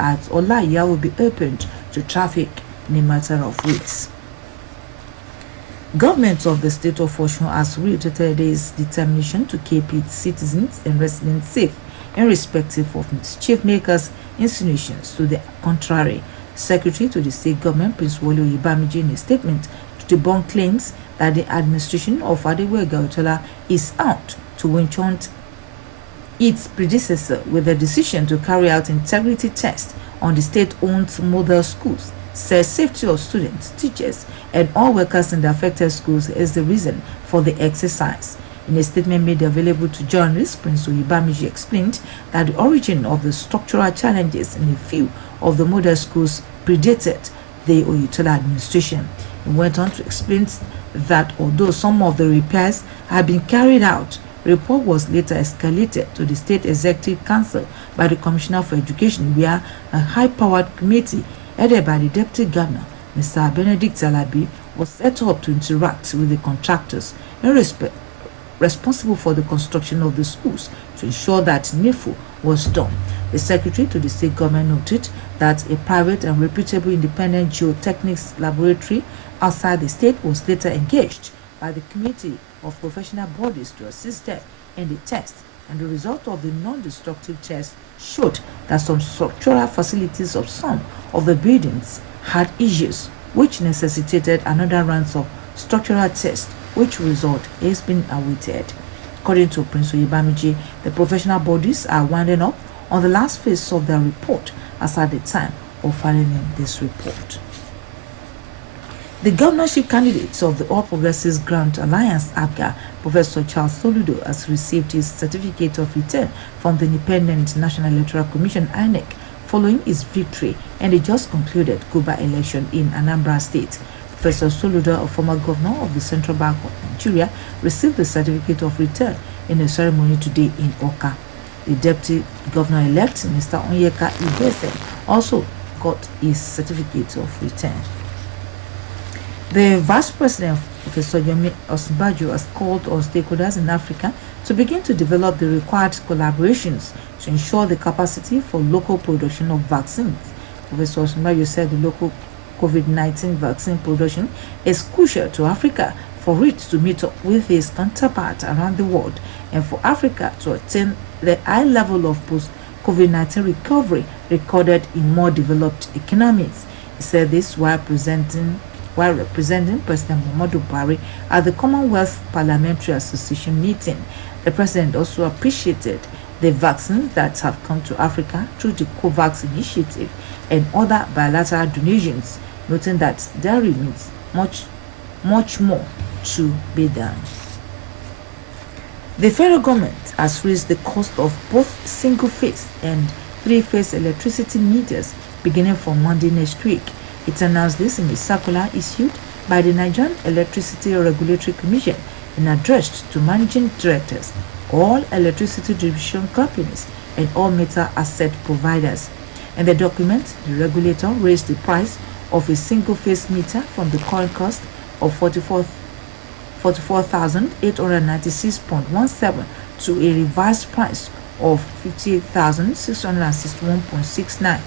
at Olaya will be opened to traffic in a matter of weeks. Government of the state of Osun has reiterated its determination to keep its citizens and residents safe, irrespective of mischief makers' insinuations to the contrary. Secretary to the state government, Prince Wole Oyebamiji, in a statement to debunk claims that the administration of Adewale Oyetola is out to winch-hunt its predecessor with the decision to carry out integrity tests on the state-owned model schools, says safety of students, teachers, and all workers in the affected schools is the reason for the exercise. In a statement made available to journalists, Prince Oyebamiji explained that the origin of the structural challenges in a few of the model schools predated the Oyetola administration. He went on to explain that although some of the repairs had been carried out, the report was later escalated to the State Executive Council by the Commissioner for Education, where a high-powered committee headed by the Deputy Governor, Mr. Benedict Alabi, was set up to interact with the contractors responsible for the construction of the schools to ensure that needful was done. The Secretary to the State Government noted that a private and reputable independent geotechnics laboratory outside the state was later engaged by the Committee of Professional Bodies to assist them in the test, and the result of the non-destructive test showed that some structural facilities of some of the buildings had issues, which necessitated another round of structural tests, which result is being awaited. According to Prince Oyebamiji, the professional bodies are winding up on the last phase of their report as at the time of filing this report. The governorship candidate of the All Progressives Grand Alliance, APGA, Professor Charles Soludo, has received his certificate of return from the Independent National Electoral Commission, INEC, following his victory in the just concluded Guba election in Anambra State. Professor Soludo, a former governor of the Central Bank of Nigeria, received the certificate of return in a ceremony today in Oka. The deputy governor-elect, Mr. Onyeka Ibese, also got his certificate of return. The Vice President, Professor Yomi Osinbajo, has called on stakeholders in Africa to begin to develop the required collaborations to ensure the capacity for local production of vaccines. Professor Osinbajo said the local COVID-19 vaccine production is crucial to Africa for it to meet up with its counterpart around the world and for Africa to attain the high level of post-COVID-19 recovery recorded in more developed economies. He said this while representing President Muhammadu Buhari at the Commonwealth Parliamentary Association meeting. The president also appreciated the vaccines that have come to Africa through the COVAX initiative and other bilateral donations, noting that there remains much more to be done. The federal government has raised the cost of both single-phase and three-phase electricity meters beginning from Monday next week. It announced this in a circular issued by the Nigerian Electricity Regulatory Commission and addressed to managing directors, all electricity distribution companies, and all meter asset providers. In the document, the regulator raised the price of a single-phase meter from the current cost of 44,896.17 to a revised price of 58,661.69.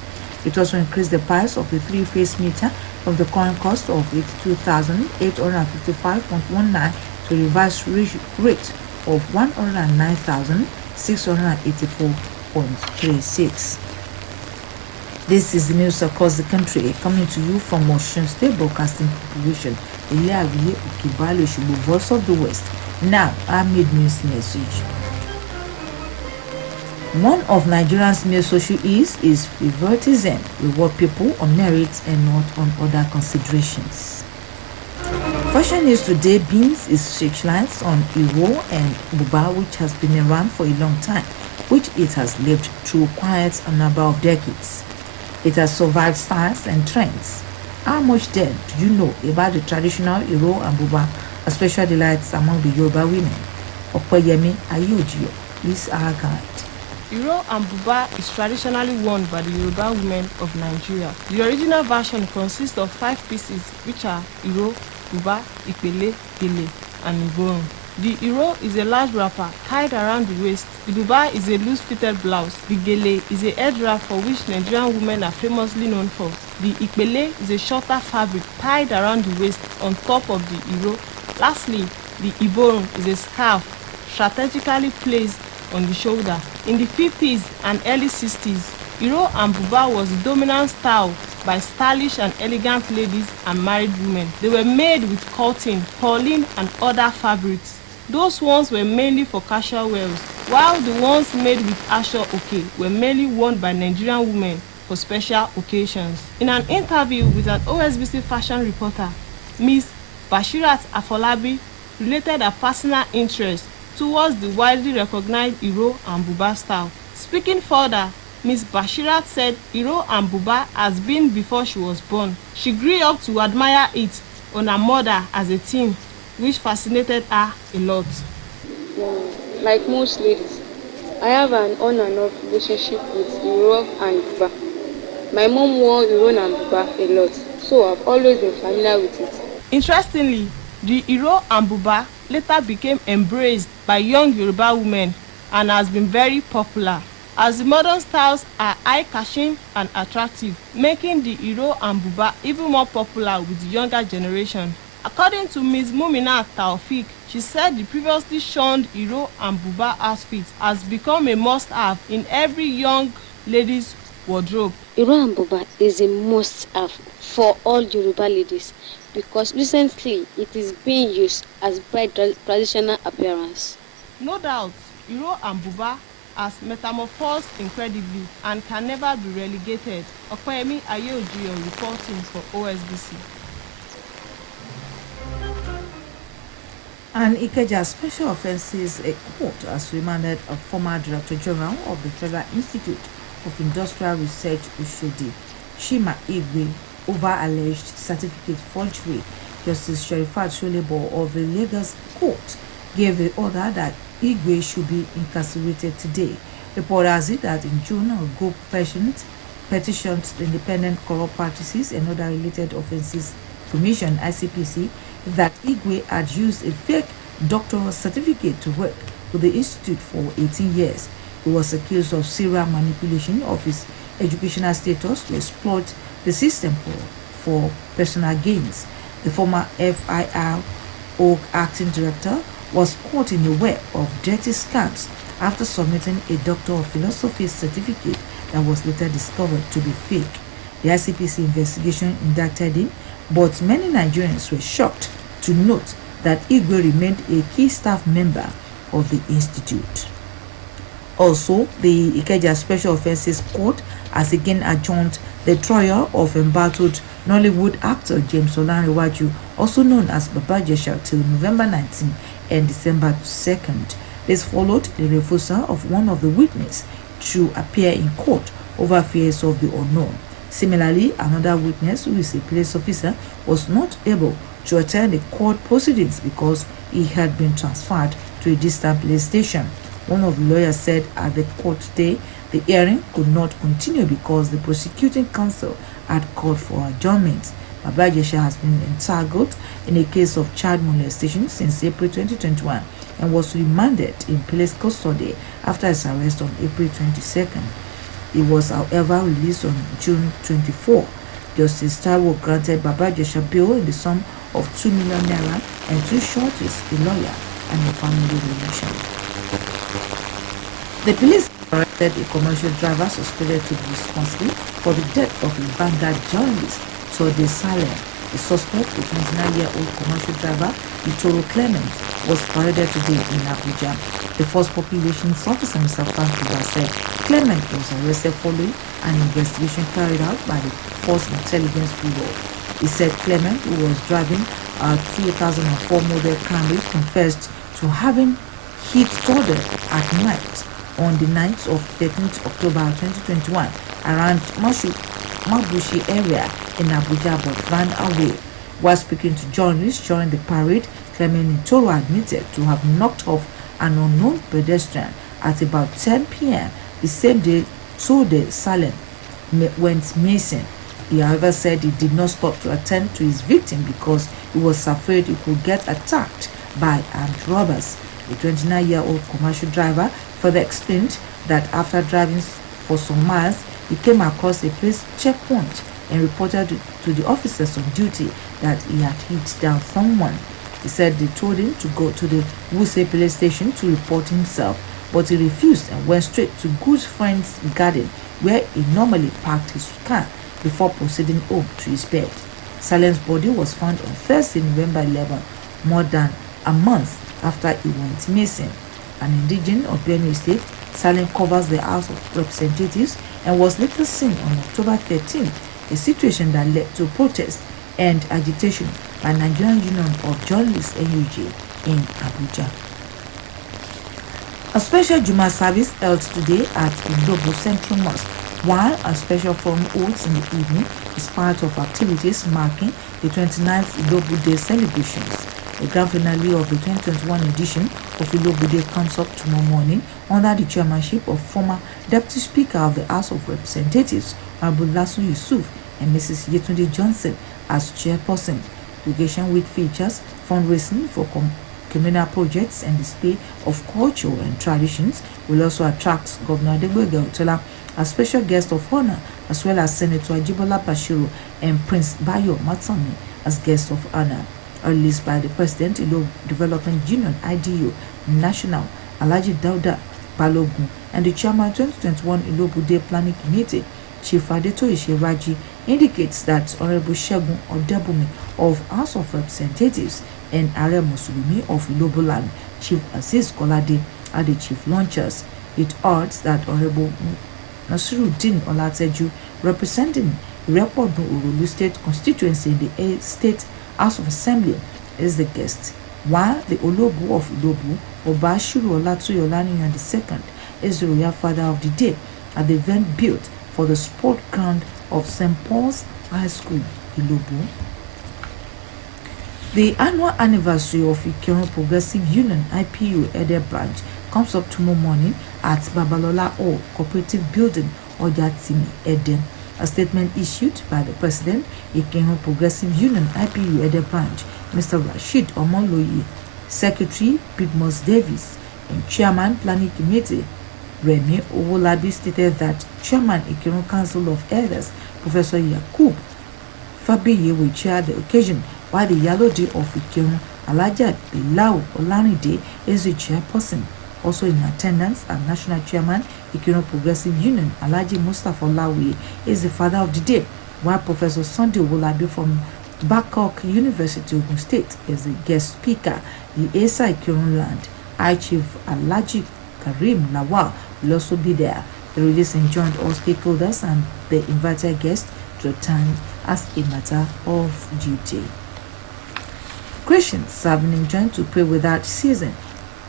It also increased the price of the three-phase meter from the current cost of 82,855.19 to a revised rate of 109,684.36. This is the news across the country coming to you from Osun State Broadcasting Corporation, Ile-Awiye Okebale Osogbo, Voice of the West. Now, our mid-news message. One of Nigeria's main social ills is favoritism, reward people on merit and not on other considerations. Fashion news today beams its searchlights on Iro and Buba, which has been around for a long time, which it has lived through quite a number of decades. It has survived styles and trends. How much then do you know about the traditional Iro and Buba, especially delights among the Yoruba women? Okoyemi Ayodio is our guide. Iro and Buba is traditionally worn by the Yoruba women of Nigeria. The original version consists of 5 pieces, which are Iro, Buba, Ipele, Gele, and Iborun. The iro is a large wrapper tied around the waist. The buba is a loose-fitted blouse. The gele is a head wrap for which Nigerian women are famously known for. The ipele is a shorter fabric tied around the waist on top of the iro. Lastly, the iborun is a scarf strategically placed on the shoulder. In the 50s and early 60s, iro and buba was the dominant style by stylish and elegant ladies and married women. They were made with cotton, pauline, and other fabrics. Those ones were mainly for casual wears, while the ones made with asho oke were mainly worn by Nigerian women for special occasions. In an interview with an OSBC fashion reporter, Ms. Bashirat Afolabi related her personal interest towards the widely recognized iro and buba style. Speaking further, Ms. Bashirat said iro and buba has been before she was born. She grew up to admire it on her mother as a teen, which fascinated her a lot. Like most ladies, I have an on and off relationship with iro and buba. My mom wore iro and buba a lot, so I've always been familiar with it. Interestingly, the iro and buba later became embraced by young Yoruba women and has been very popular, as the modern styles are eye-catching and attractive, making the iro and buba even more popular with the younger generation. According to Ms. Mumina Taufik, she said the previously shunned iro and buba outfit has become a must-have in every young lady's wardrobe. Iro and buba is a must-have for all Yoruba ladies because recently it is being used as bride traditional appearance. No doubt, iro and buba has metamorphosed incredibly and can never be relegated. Okoyemi Ayeojiyo reporting for OSBC. And Ikeja Special Offences Court has remanded a former Director General of the Federal Institute of Industrial Research, Ushodi, Shima Igwe, over alleged certificate forgery. Justice Sherifat Sholebo of the Lagos Court gave the order that Igwe should be incarcerated today. Report has it that in June, a group petitioned the Independent Corrupt Practices and Other Related Offences Commission (ICPC) that Igwe had used a fake doctoral certificate to work with the institute for 18 years. He was accused of serial manipulation of his educational status to exploit the system for personal gains. The former FIRO acting director was caught in a web of dirty scams after submitting a Doctor of Philosophy certificate that was later discovered to be fake. The ICPC investigation indicted him, but many Nigerians were shocked to note that Igwe remained a key staff member of the institute. Also, the Ikeja Special Offences Court has again adjourned the trial of embattled Nollywood actor James Olanrewaju, also known as Baba Jesha, till November 19 and December 2nd. This followed the refusal of one of the witnesses to appear in court over fears of the unknown. Similarly, another witness, who is a police officer, was not able to attend the court proceedings because he had been transferred to a distant police station. One of the lawyers said at the court day the hearing could not continue because the prosecuting counsel had called for adjournment. Baba Jesha has been entangled in a case of child molestation since April 2021 and was remanded in police custody after his arrest on April 22nd. He was, however, released on June 24. Justice Taiwo granted Baba Jesha bail in the sum of 2 million naira and 2 shorties, a lawyer and a family relation. The police arrested a commercial driver suspected to be responsible for the death of a Vanguard journalist, Tode Salem. The suspect, a 29-year-old commercial driver, Itoro Clement, was paraded today in Abuja. The Force Populations Officer, Mr. Frank Kuba, said Clement was arrested following an investigation carried out by the Force Intelligence Bureau. He said Clement, who was driving a 2004 model Camry, confessed to having hit Tode at night on the night of 13th October 2021 around Mabushi area in Abuja, but ran away. While speaking to journalists during the parade, Clement Itoro admitted to have knocked off an unknown pedestrian at about 10 p.m. the same day Tode Salem went missing. He, however, said he did not stop to attend to his victim because he was afraid he could get attacked by armed robbers. The 29-year-old commercial driver further explained that after driving for some miles, he came across a police checkpoint and reported to the officers on duty that he had hit down someone. He said they told him to go to the Wuse police station to report himself, but he refused and went straight to good friend's garden where he normally parked his car before proceeding home to his bed. Salem's body was found on Thursday, November 11, more than a month after he went missing. An indigene of Benue State, Salem covers the House of Representatives and was later seen on October 13, a situation that led to protest and agitation by Nigerian Union of Journalists (NUJ) in Abuja. A special Juma service held today at Ilobo Central Mosque, while a special forum holds in the evening is part of activities marking the 29th Ilobo Day celebrations. The grand finale of the 2021 edition of Ilobo Day comes up tomorrow morning under the chairmanship of former Deputy Speaker of the House of Representatives, Honorable Lasun Yusuf, and Mrs. Yetunde Johnson as chairperson. The occasion week features fundraising for communal projects and display of culture and traditions. Will also attract Governor Adegbege Otola as special guest of honor, as well as Senator Ajibola Bashiru and Prince Bayo Matami as guests of honor. Released by the President, Ilo Development Union (IDU) National, Alhaji Dauda Balogun, and the Chairman 2021 Ilobo Day Planning Committee, Chief Adetoye Sheraji, indicates that Honorable Segun Odebumi of House of Representatives and Are Musulumi of Ilobo Land, Chief Aziz Kolade, are the chief launchers. It odds that Honorable Nasiruddin Olateju, representing Irepodu Urulu State constituency in the State House of Assembly, is the guest, while the Olobu of Ilobu, Obashiru Olatoye Olaniyan II, is the royal father of the day at the event built for the sport ground of St. Paul's High School, Ilobu. The annual anniversary of Ikirun Progressive Union (IPU) Ede branch comes up tomorrow morning at Babalola Hall Cooperative Building, Ojatimi, Ede. A statement issued by the President, Ikirun Progressive Union (IPU) Ede branch, Mr. Rashid Omoloye, Secretary Bigmus Davis, and Chairman Planning Committee Remi Owolabi stated that Chairman Ikirun Council of Elders, Professor Yakub Fabiye, will chair the occasion, while the Yalode of Ikirun, Alhaji Bilal Olarinde, is the chairperson. Also in attendance are National Chairman, Ikirun Progressive Union, Alhaji Mustafa Lawi, is the father of the day, while Professor Sunday Owolabi from Babcock University, Ogun State, is the guest speaker. The Asa Ikirun Land, High Chief Alhaji Karim Lawal, will also be there. The release enjoined all stakeholders and the invited guests to attend as a matter of duty. Christians have been enjoined to pray without ceasing,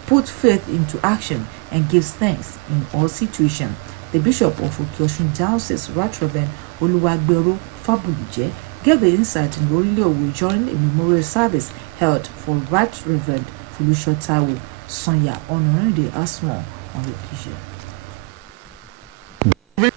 put faith into action, and give thanks in all situations. The Bishop of Okiosun Diocese, Right Reverend Oluwagbero Fabulije, gave the insight in Orile during a memorial service held for Right Reverend Folusho Taiwo Sonya honoring the Asmo on the occasion.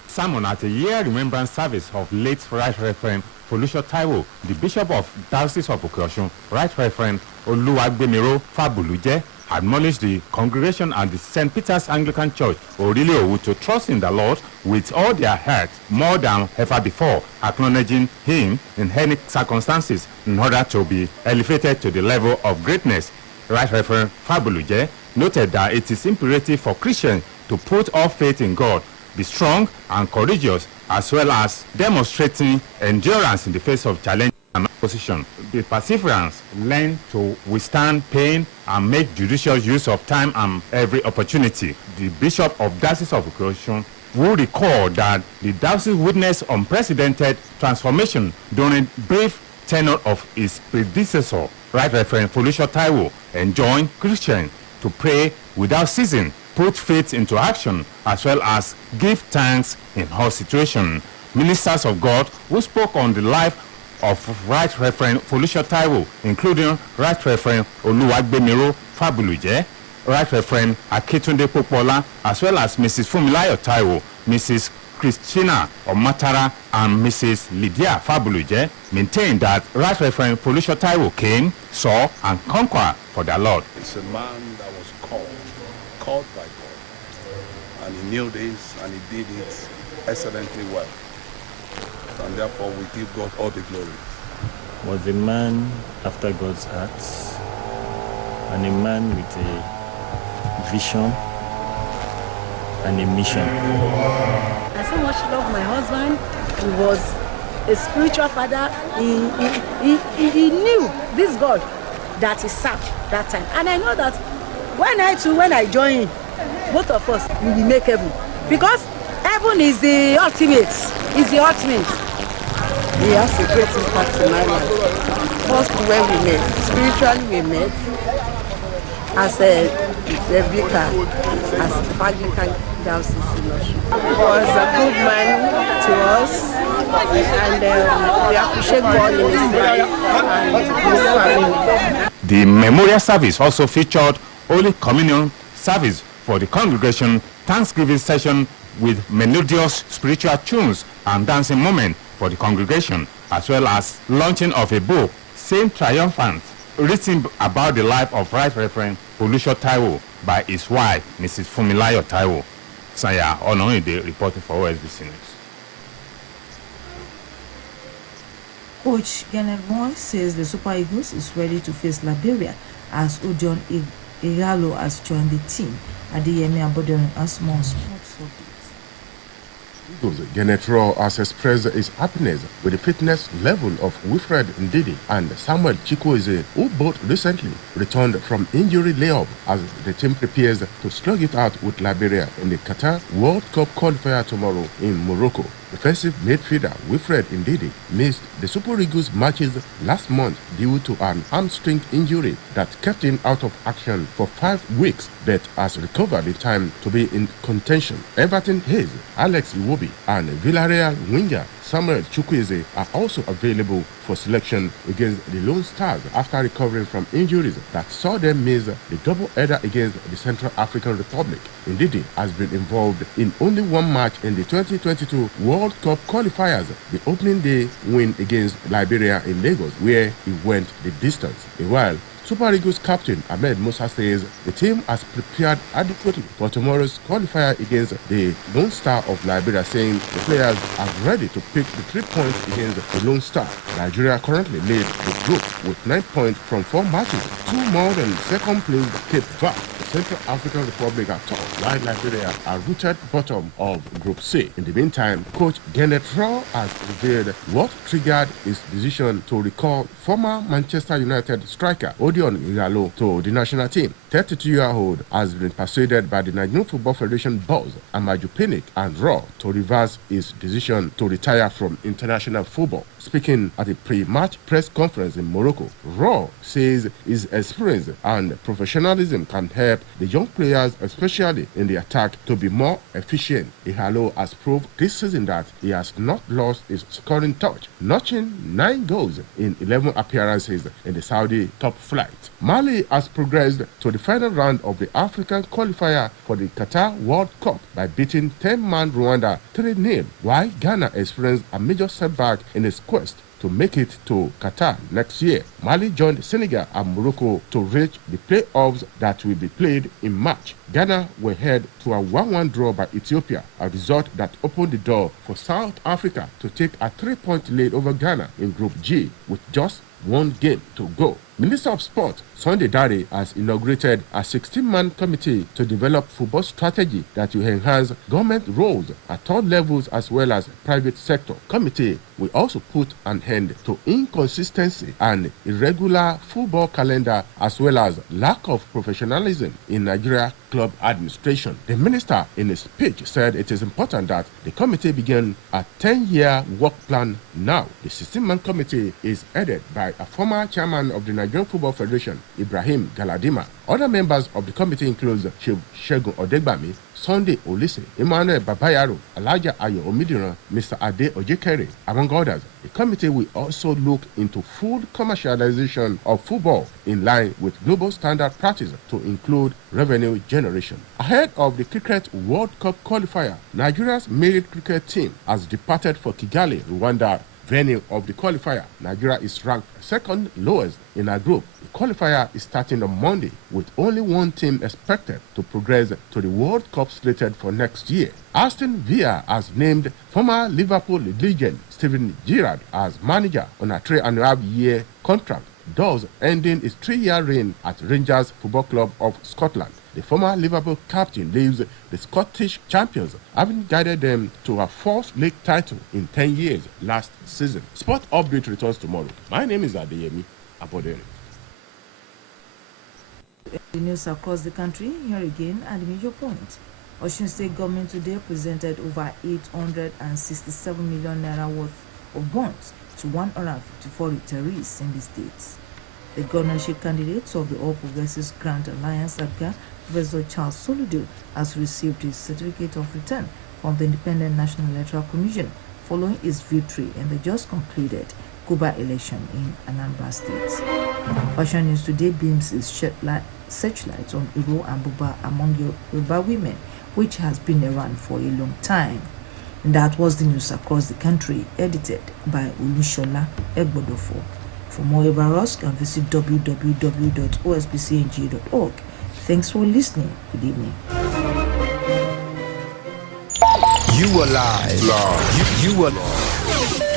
Sermon at a year remembrance service of late Right Reverend Folusho Taiwo, the Bishop of Diocese of Okiosun, Right Reverend Oluwagbemiro Fabuluje, admonished the congregation at the St. Peter's Anglican Church, Orile, to trust in the Lord with all their heart more than ever before, acknowledging Him in any circumstances in order to be elevated to the level of greatness. Right Reverend Fabuluje noted that it is imperative for Christians to put all faith in God, be strong and courageous, as well as demonstrating endurance in the face of challenge and opposition. The perseverance, learn to withstand pain and make judicious use of time and every opportunity. The Bishop of Diocese of Okiosun will recall that the diocese witnessed unprecedented transformation during brief tenure of his predecessor, Right Reverend Folusho Taiwo, enjoined Christians to pray without ceasing, put faith into action, as well as give thanks in all situations. Ministers of God who spoke on the life of Right Reverend Folusho Taiwo, including Right Reverend Oluwagbemiro Fabuluje, Right Reverend Aketunde Popola, as well as Mrs. Fumilayo Taiwo, Mrs. Christina Omatara and Mrs. Lydia Fabuluje maintained that Right Reverend Folusho Taiwo came, saw, and conquered for their Lord. It's a man that was called by God, and he knew this, and he did it excellently well. And therefore, we give God all the glory. Was a man after God's heart, and a man with a vision and a mission. I so much love my husband. He was a spiritual father. He knew this God that he served that time. And I know that when I join, both of us, we will make heaven. Because heaven is the ultimate. Is the ultimate. He has a great impact in my life. First, when we met, spiritually we met as a vicar, as a Anglican diocese in Osun. He was a good man to us, and we appreciate God in his life and his family. The memorial service also featured Holy Communion service for the congregation, Thanksgiving session with melodious spiritual tunes and dancing moments for the congregation, as well as launching of a book, Saint Triumphant, written about the life of Right Reverend Folusho Taiwo by his wife, Mrs. Fumilayo Taiwo. Saya Onoide reporting for OSBC News. Coach Kenneth Roy says the Super Eagles is ready to face Liberia as Udion Igalo has joined the team. Adeyemi Abodun and small sports updates. Kenneth Roy has expressed his happiness with the fitness level of Wilfred Ndidi and Samuel Chikwueze, who both recently returned from injury layoff as the team prepares to slug it out with Liberia in the Qatar World Cup qualifier tomorrow in Morocco. Defensive midfielder Wilfred Ndidi missed the Super Eagles matches last month due to an hamstring injury that kept him out of action for 5 weeks, but has recovered in time to be in contention. Everton Hayes, Alex Iwobi, and Villarreal winger Samuel Chukwueze are also available for selection against the Lone Stars after recovering from injuries that saw them miss the double-header against the Central African Republic. Ndidi has been involved in only one match in the 2022 World Cup qualifiers, the opening day win against Liberia in Lagos, where he went the distance. Meanwhile, Super Eagles captain Ahmed Musa says the team has prepared adequately for tomorrow's qualifier against the Lone Star of Liberia, saying the players are ready to pick the 3 points against the Lone Star. Nigeria currently leads the group with 9 points from 4 matches, 2 more than second-placed Cape Verde. The Central African Republic are top, while Liberia are rooted bottom of Group C. In the meantime, coach Kenneth Roy has revealed what triggered his decision to recall former Manchester United striker Odion Igalo to the national team. 32-year-old has been persuaded by the Nigerian Football Federation boss Amaju Pinnick and Roy to reverse his decision to retire from international football. Speaking at a pre-match press conference in Morocco, Roy says his experience and professionalism can help the young players, especially in the attack, to be more efficient. Igalo has proved this season that he has not lost his scoring touch, notching 9 goals in 11 appearances in the Saudi top flight. Mali has progressed to the final round of the African qualifier for the Qatar World Cup by beating 10-man Rwanda 3-0, while Ghana experienced a major setback in its quest to make it to Qatar next year. Mali joined Senegal and Morocco to reach the playoffs that will be played in March. Ghana were head to a 1-1 draw by Ethiopia, a result that opened the door for South Africa to take a 3-point lead over Ghana in Group G with just 1 game to go. Minister of Sport Sunday Dare has inaugurated a 16-man committee to develop football strategy that will enhance government roles at all levels as well as private sector. Committee will also put an end to inconsistency and irregular football calendar as well as lack of professionalism in Nigeria club administration. The minister in his speech said it is important that the committee begin a 10-year work plan now. The 16-man committee is headed by a former chairman of the Nigerian Football Federation, Ibrahim Galadima, Other members of the committee include Chief Shegun Odegbami, Sunday Olise, Emmanuel Babayaro, Elijah Ayo Omidiran, Mr. Ade Ojekere, among others. The committee will also look into full commercialization of football in line with global standard practice to include revenue generation. Ahead of the Cricket World Cup qualifier, Nigeria's male cricket team has departed for Kigali, Rwanda, venue of the qualifier. Nigeria is ranked second lowest in our group. The qualifier is starting on Monday, with only one team expected to progress to the World Cup slated for next year. Aston Villa has named former Liverpool legend Steven Gerrard as manager on a 3.5-year contract, thus ending his 3-year reign at Rangers Football Club of Scotland. The former Liverpool captain leaves the Scottish champions, having guided them to a fourth league title in 10 years last season. Sport Update returns tomorrow. My name is Adeyemi Abodere. The news across the country, here again at the major point. Osun State government today presented over 867 million naira worth of bonds to 154 retirees in the states. The governorship candidate of the All Progressives Grand Alliance, APGA, Professor Charles Soludo, has received his certificate of return from the Independent National Electoral Commission following his victory in the just concluded Cuba election in Anambra State. Fashion News today beams its searchlight on Iro and Buba among Yoruba women, which has been around for a long time. And that was the news across the country, edited by Olushola Egbodofo. For more about us, can visit www.osbcng.org. Thanks for listening. Good evening. You are live. You are live.